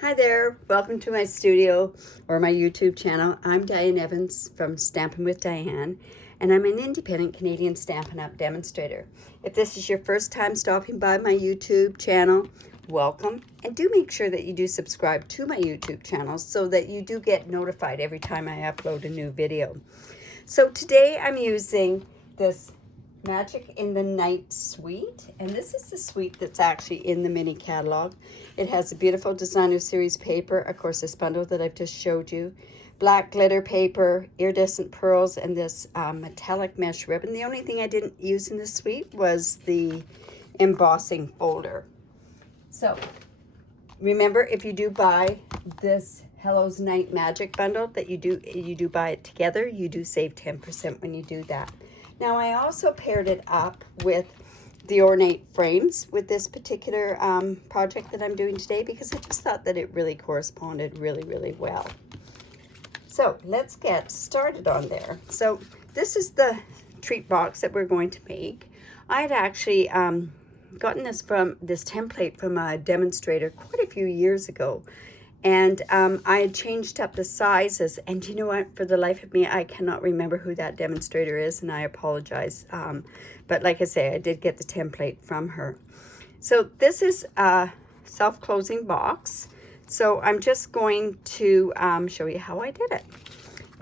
Hi there, welcome to my studio or my YouTube channel. I'm Diane Evans from Stampin' with Diane, and I'm an independent Canadian Stampin' Up Demonstrator. If this is your first time stopping by my YouTube channel, welcome, and do make sure that you do subscribe to my YouTube channel so that you do get notified every time I upload a new video. So today I'm using this Magic in the Night suite, and this is the suite that's actually in the mini catalog. It has a beautiful designer series paper, of course this bundle that I've just showed you, black glitter paper, iridescent pearls, and this metallic mesh ribbon. The only thing I didn't use in this suite was the embossing folder. So remember, if you do buy this Hello's Night Magic bundle, that you do buy it together, you do save 10% when you do that. Now I also paired it up with the ornate frames with this particular project that I'm doing today because I just thought that it really corresponded really well. So let's get started on there. So this is the treat box that we're going to make. I had actually gotten this template from a demonstrator quite a few years ago. And I had changed up the sizes, and you know what, for the life of me, I cannot remember who that demonstrator is, and I apologize. But like I say, I did get the template from her. So this is a self-closing box. So I'm just going to show you how I did it.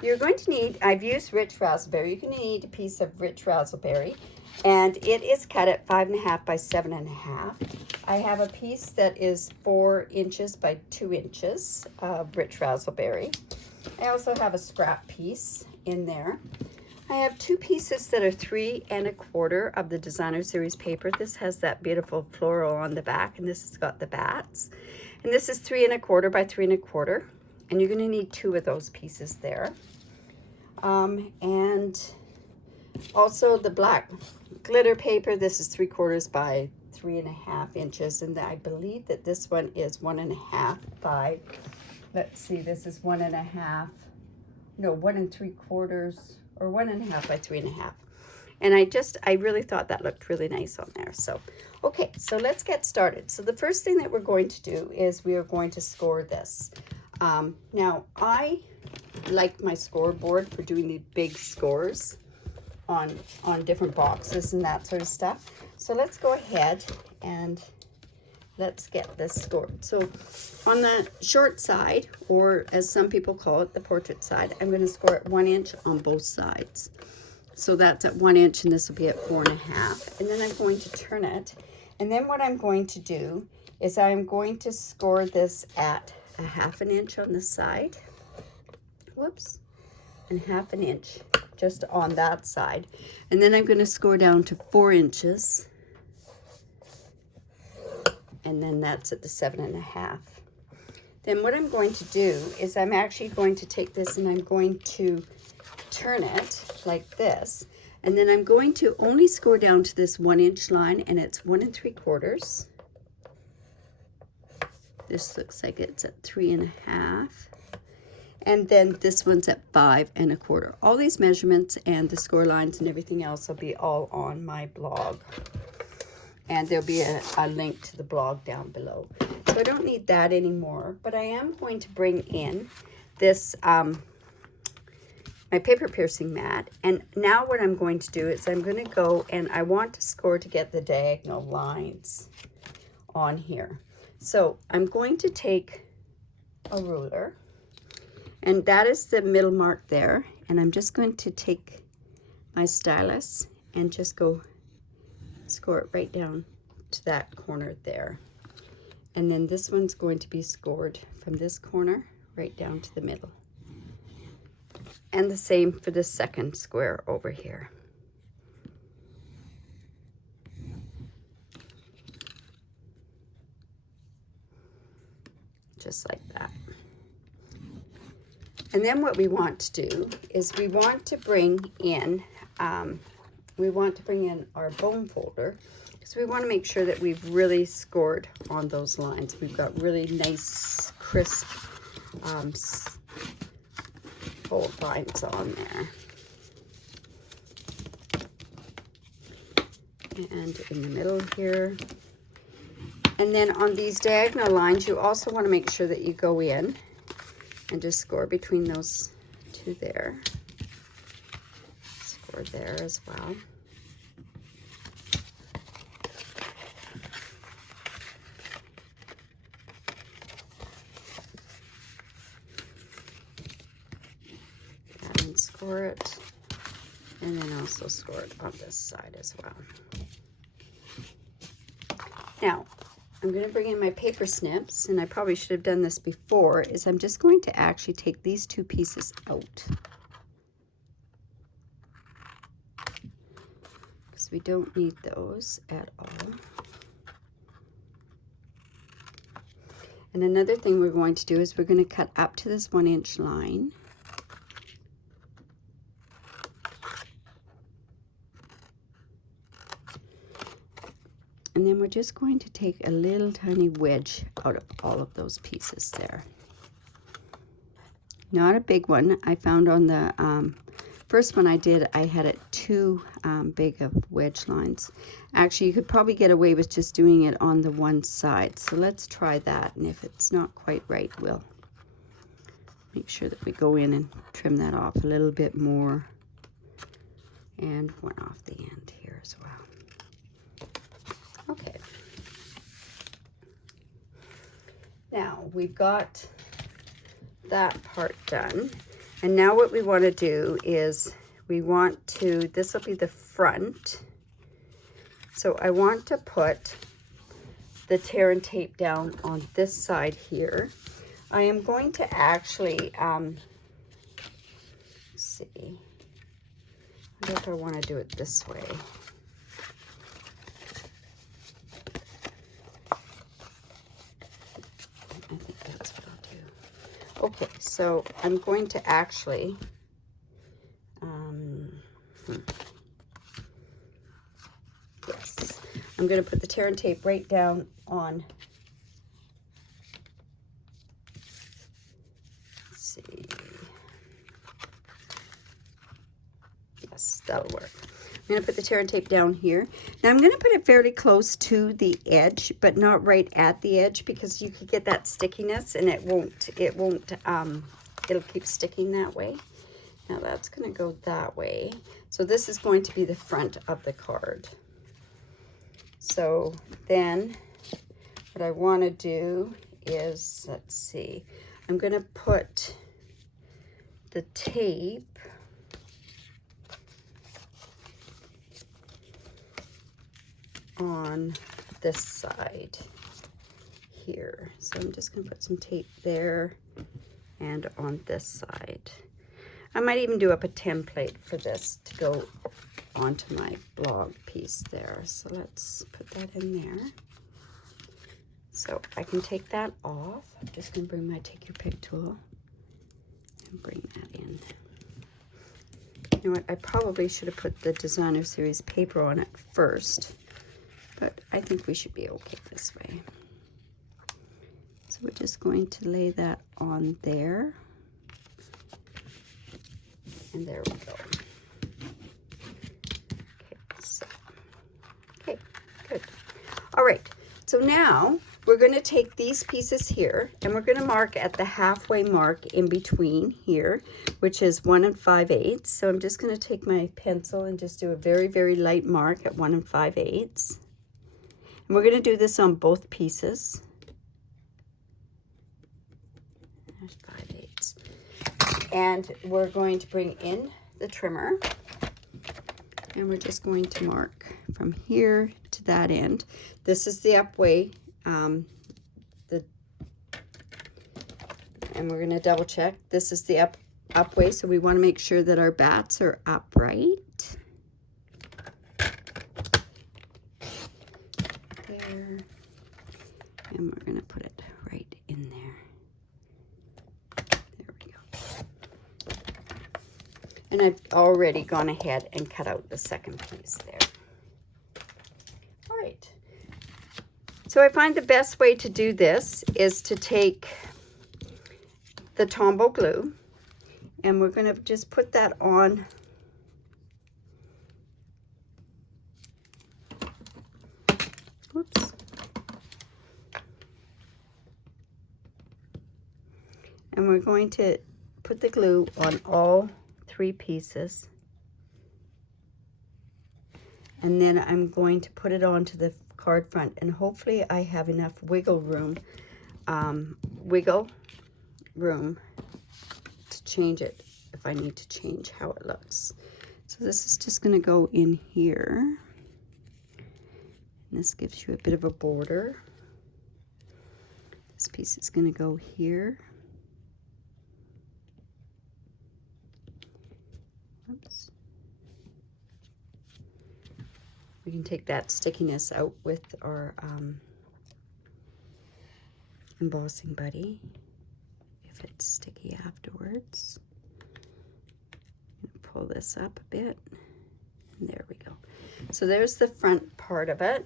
You're going to need, I've used rich raspberry. You're going to need a piece of rich raspberry, and it is cut at 5.5 by 7.5. I have a piece that is 4 inches by 2 inches of rich raspberry. I also have a scrap piece in there. I have 2 pieces that are 3 1/4 of the designer series paper. This has that beautiful floral on the back, and this has got the bats. And this is 3 1/4 by 3 1/4, and you're going to need 2 of those pieces there. And also the black glitter paper. This is 3/4 by 3.5 inches, and I believe that this one is 1.5 by, let's see, this is 1.5, no, 1 3/4, or 1.5 by 3.5. And I really thought that looked really nice on there. So, okay, so let's get started. So the first thing that we're going to do is we are going to score this. Now, I like my scoreboard for doing the big scores on different boxes and that sort of stuff. So let's go ahead and let's get this scored. So on the short side, or as some people call it, the portrait side, I'm going to score it 1 inch on both sides. So that's at 1 inch, and this will be at 4.5. And then I'm going to turn it. And then what I'm going to do is I'm going to score this at 1/2 inch on the side. Whoops. And 1/2 inch just on that side. And then I'm going to score down to 4 inches. And then that's at the 7.5. Then what I'm going to do is I'm actually going to take this and I'm going to turn it like this. And then I'm going to only score down to this 1 inch line, and it's 1 3/4. This looks like it's at 3.5. And then this one's at 5 1/4. All these measurements and the score lines and everything else will be all on my blog. And there'll be a link to the blog down below. So I don't need that anymore, but I am going to bring in this, my paper piercing mat. And now what I'm going to do is I'm going to go, and I want to score to get the diagonal lines on here. So I'm going to take a ruler, and that is the middle mark there. And I'm just going to take my stylus and just go score it right down to that corner there. And then this one's going to be scored from this corner right down to the middle. And the same for the second square over here. Just like that. And then what we want to do is we want to bring in our bone folder, because we want to make sure that we've really scored on those lines. We've got really nice, crisp fold lines on there. And in the middle here, And then on these diagonal lines, you also want to make sure that you go in and just score between those two there. Score there as well. And score it, and then also score it on this side as well. Now, I'm going to bring in my paper snips, and I probably should have done this before, is I'm just going to actually take these two pieces out. Because we don't need those at all. And another thing we're going to do is we're going to cut up to this 1-inch line. And then we're just going to take a little tiny wedge out of all of those pieces there. Not a big one. I found on the first one I did, I had it too big of wedge lines. Actually, you could probably get away with just doing it on the one side. So let's try that. And if it's not quite right, we'll make sure that we go in and trim that off a little bit more. And one off the end here as well. Okay, now we've got that part done, and now what we want to do is we want to, this will be the front, so I want to put the tear and tape down on this side here. I am going to actually, let's see, I wonder if I want to do it this way. I think that's what I'll do. Okay, so I'm going to actually, yes, I'm going to put the tear and tape right down on, let's see, yes, that'll work. I'm going to put the tear and tape down here. Now I'm going to put it fairly close to the edge, but not right at the edge, because you could get that stickiness and it'll keep sticking that way. Now that's going to go that way. So this is going to be the front of the card. So then what I want to do is, let's see, I'm going to put the tape on this side here. So I'm just going to put some tape there and on this side. I might even do up a template for this to go onto my blog piece there. So let's put that in there. So I can take that off. I'm just going to bring my Take Your Pick tool and bring that in. You know what? I probably should have put the Designer Series paper on it first, but I think we should be okay this way. So we're just going to lay that on there. And there we go. Okay, so, okay, good. All right, so now we're going to take these pieces here and we're going to mark at the halfway mark in between here, which is 1 5/8. So I'm just going to take my pencil and just do a very, very light mark at 1 5/8. And we're going to do this on both pieces. There's 5/8. And we're going to bring in the trimmer. And we're just going to mark from here to that end. This is the upway. And we're going to double check. This is the upway, so we want to make sure that our bats are upright. There. And we're going to put it right in there. There we go. And I've already gone ahead and cut out the second piece there. All right. So I find the best way to do this is to take the Tombow glue, and we're going to just put that on And we're going to put the glue on all 3 pieces. And then I'm going to put it onto the card front, and hopefully I have enough wiggle room to change it if I need to change how it looks. So this is just going to go in here. And this gives you a bit of a border. This piece is going to go here. Oops. We can take that stickiness out with our embossing buddy if it's sticky afterwards. Pull this up a bit, and there we go. So there's the front part of it.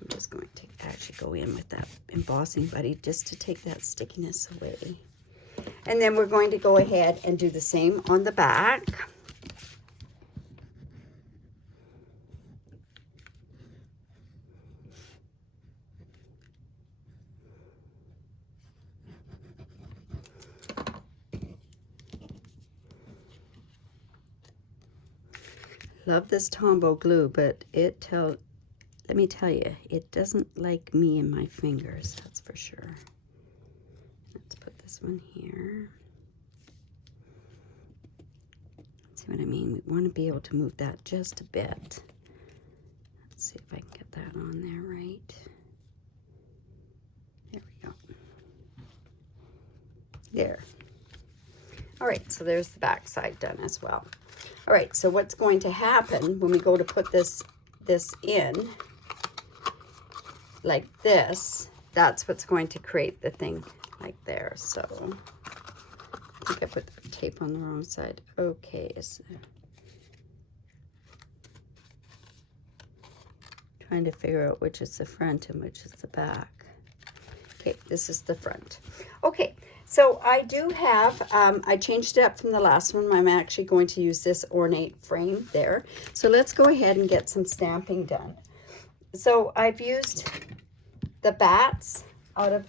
I'm just going to actually go in with that embossing buddy just to take that stickiness away. And then we're going to go ahead and do the same on the back. Love this Tombow glue, but let me tell you, it doesn't like me in my fingers, that's for sure. Let's put this one here. See what I mean? We want to be able to move that just a bit. Let's see if I can get that on there right. There we go. There. All right, so there's the back side done as well. All right, so what's going to happen when we go to put this in, like this, that's what's going to create the thing like there. So I think I put the tape on the wrong side. Okay, trying to figure out which is the front and which is the back. Okay, this is the front. Okay. So I do have, I changed it up from the last one. I'm actually going to use this ornate frame there. So let's go ahead and get some stamping done. So I've used the bats out of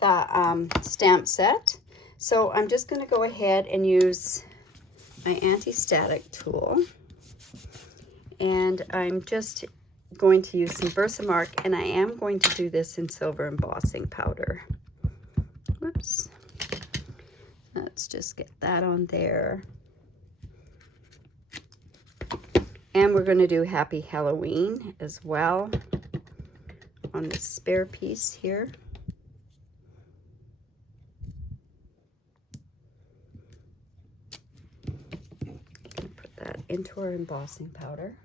the stamp set. So I'm just going to go ahead and use my anti-static tool. And I'm just going to use some Versamark, and I am going to do this in silver embossing powder. Whoops. Let's just get that on there. And we're going to do Happy Halloween as well on the spare piece here. Put that into our embossing powder.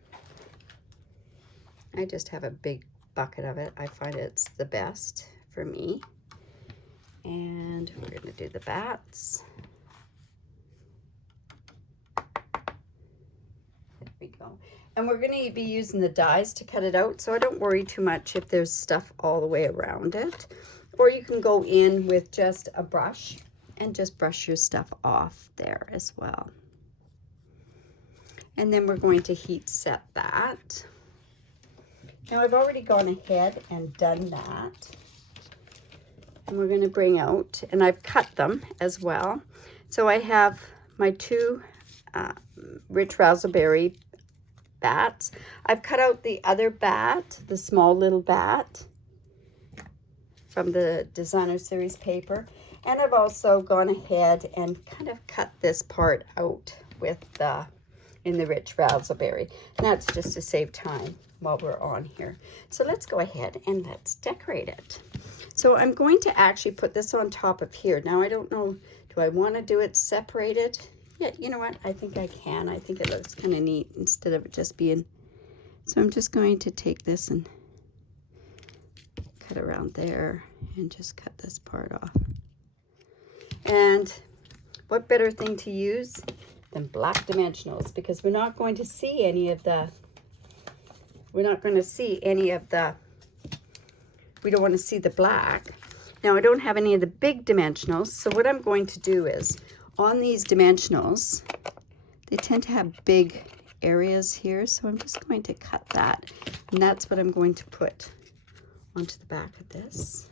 I just have a big bucket of it. I find it's the best for me. And we're going to do the bats. There we go. And we're going to be using the dies to cut it out, so I don't worry too much if there's stuff all the way around it. Or you can go in with just a brush and just brush your stuff off there as well. And then we're going to heat set that. Now I've already gone ahead and done that. And we're going to bring out, and I've cut them as well. So I have my 2 rich raspberry bats. I've cut out the other bat, the small little bat from the designer series paper. And I've also gone ahead and kind of cut this part out with in the rich raspberry. And that's just to save time while we're on here. So let's go ahead and let's decorate it. So I'm going to actually put this on top of here. Now I don't know, do I want to do it separated? Yeah, you know what? I think I can. I think it looks kind of neat instead of it just being. So I'm just going to take this and cut around there and just cut this part off. And what better thing to use than black dimensionals, because we're not going to see any of the, we don't want to see the black. Now I don't have any of the big dimensionals, so what I'm going to do is, on these dimensionals, they tend to have big areas here, so I'm just going to cut that, and that's what I'm going to put onto the back of this.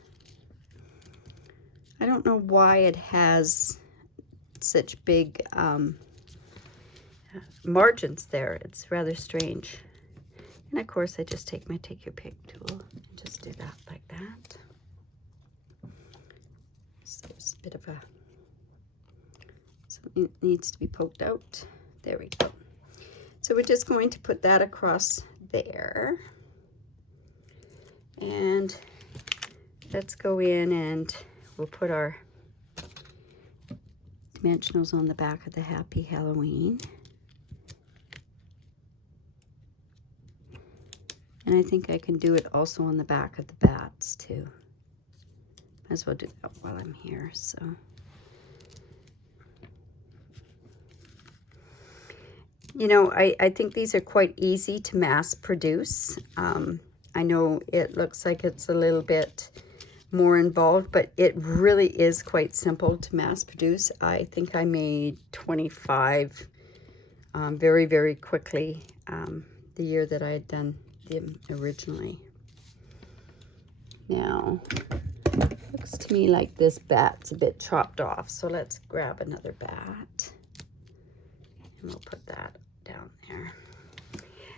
I don't know why it has such big margins there. It's rather strange. And of course, I just take my Take Your Pick tool and just do that like that. So there's a bit of something that needs to be poked out. There we go. So we're just going to put that across there. And let's go in and we'll put our dimensionals on the back of the Happy Halloween. And I think I can do it also on the back of the bats too. Might as well do that while I'm here. So you know, I think these are quite easy to mass produce. I know it looks like it's a little bit more involved, but it really is quite simple to mass produce. I think I made 25 very, very quickly the year that I had done them originally. Now, looks to me like this bat's a bit chopped off, so let's grab another bat and we'll put that down there.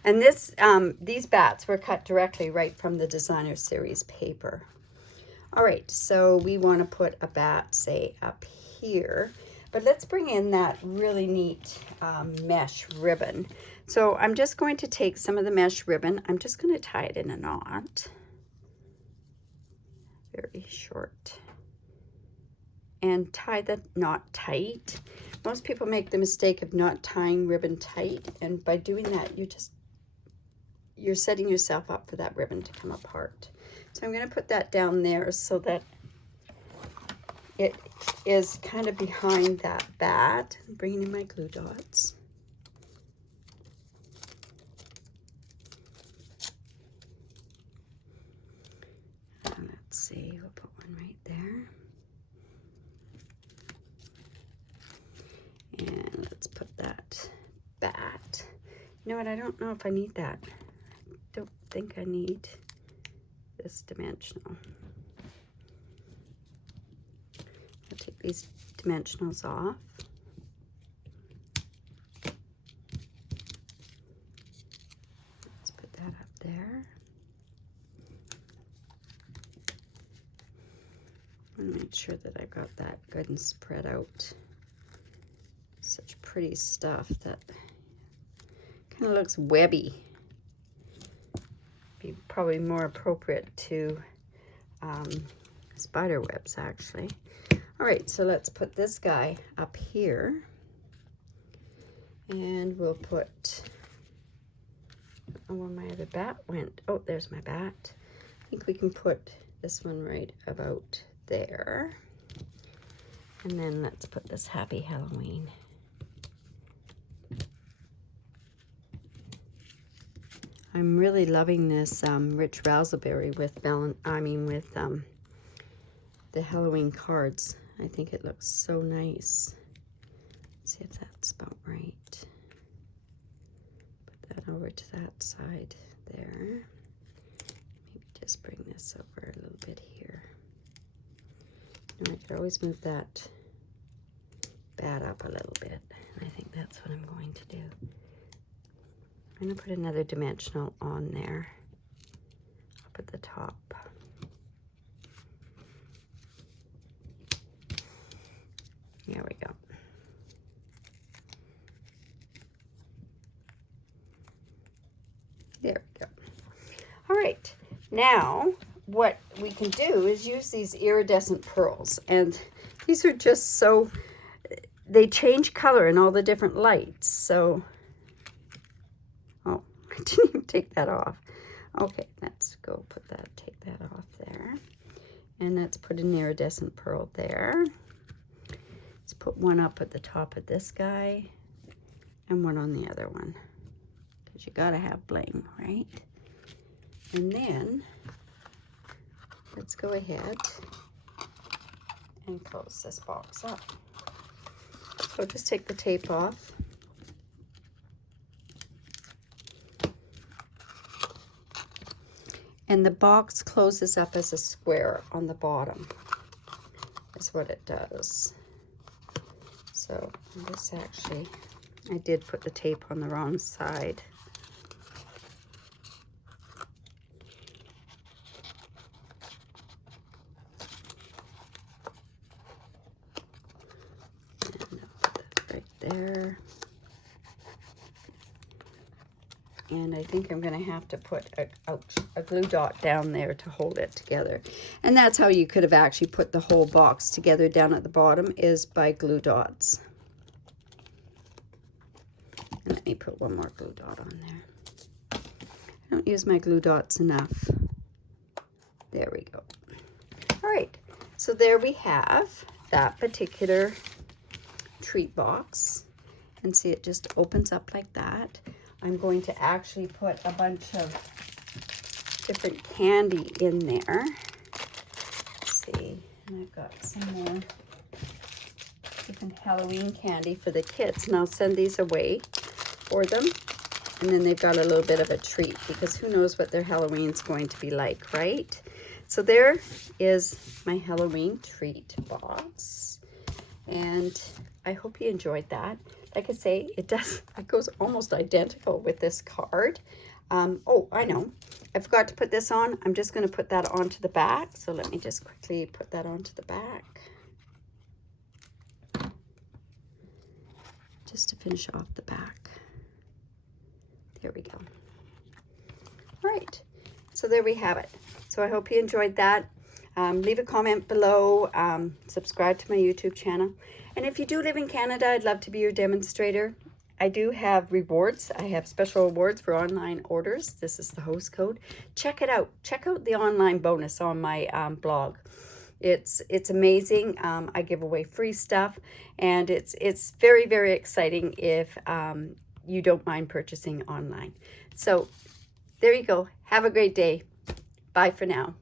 And this, these bats were cut directly right from the Designer Series paper. All right, so we want to put a bat, say, up here. But let's bring in that really neat mesh ribbon. So I'm just going to take some of the mesh ribbon. I'm just going to tie it in a knot. Very short. And tie the knot tight. Most people make the mistake of not tying ribbon tight. And by doing that, you're setting yourself up for that ribbon to come apart. So I'm going to put that down there so that it is kind of behind that bat. I'm bringing in my glue dots. And let's see, we'll put one right there. And let's put that bat. You know what, I don't know if I need that. I don't think I need this dimensional. I'll take these dimensionals off. Let's put that up there. I want to make sure that I've got that good and spread out. Such pretty stuff that kind of looks webby. Be probably more appropriate to spider webs, actually. All right, so let's put this guy up here, and we'll put, oh, where my other bat went. Oh, there's my bat. I think we can put this one right about there, and then let's put this Happy Halloween. I'm really loving this rich raspberry with the Halloween cards. I think it looks so nice. Let's see if that's about right. Put that over to that side there. Maybe just bring this over a little bit here. You know, I could always move that bat up a little bit. And I think that's what I'm going to do. I'm going to put another dimensional on there up at the top. There we go. There we go. All right, now what we can do is use these iridescent pearls, and these are just so, they change color in all the different lights. So, oh, I didn't even take that off. Okay, let's go put that, take that off there. And let's put an iridescent pearl there. Let's put one up at the top of this guy and one on the other one, because you gotta have bling, right? And then let's go ahead and close this box up. So just take the tape off. And the box closes up as a square on the bottom, a is what it does. So this actually, I did put the tape on the wrong side. Right there. And I think I'm going to have to put a glue dot down there to hold it together. And that's how you could have actually put the whole box together down at the bottom, is by glue dots. And let me put one more glue dot on there. I don't use my glue dots enough. There we go. All right, so there we have that particular treat box. And see, it just opens up like that. I'm going to actually put a bunch of different candy in there. Let's see, and I've got some more different Halloween candy for the kids, and I'll send these away for them. And then they've got a little bit of a treat, because who knows what their Halloween's going to be like, right? So there is my Halloween treat box, and I hope you enjoyed that. Like I say, it goes almost identical with this card. Oh, I know. I forgot to put this on. I'm just going to put that onto the back. So let me just quickly put that onto the back. Just to finish off the back. There we go. All right. So there we have it. So I hope you enjoyed that. Leave a comment below. Subscribe to my YouTube channel. And if you do live in Canada, I'd love to be your demonstrator. I do have rewards. I have special rewards for online orders. This is the host code. Check it out. Check out the online bonus on my blog. It's amazing. I give away free stuff, and it's very, very exciting if you don't mind purchasing online. So there you go. Have a great day. Bye for now.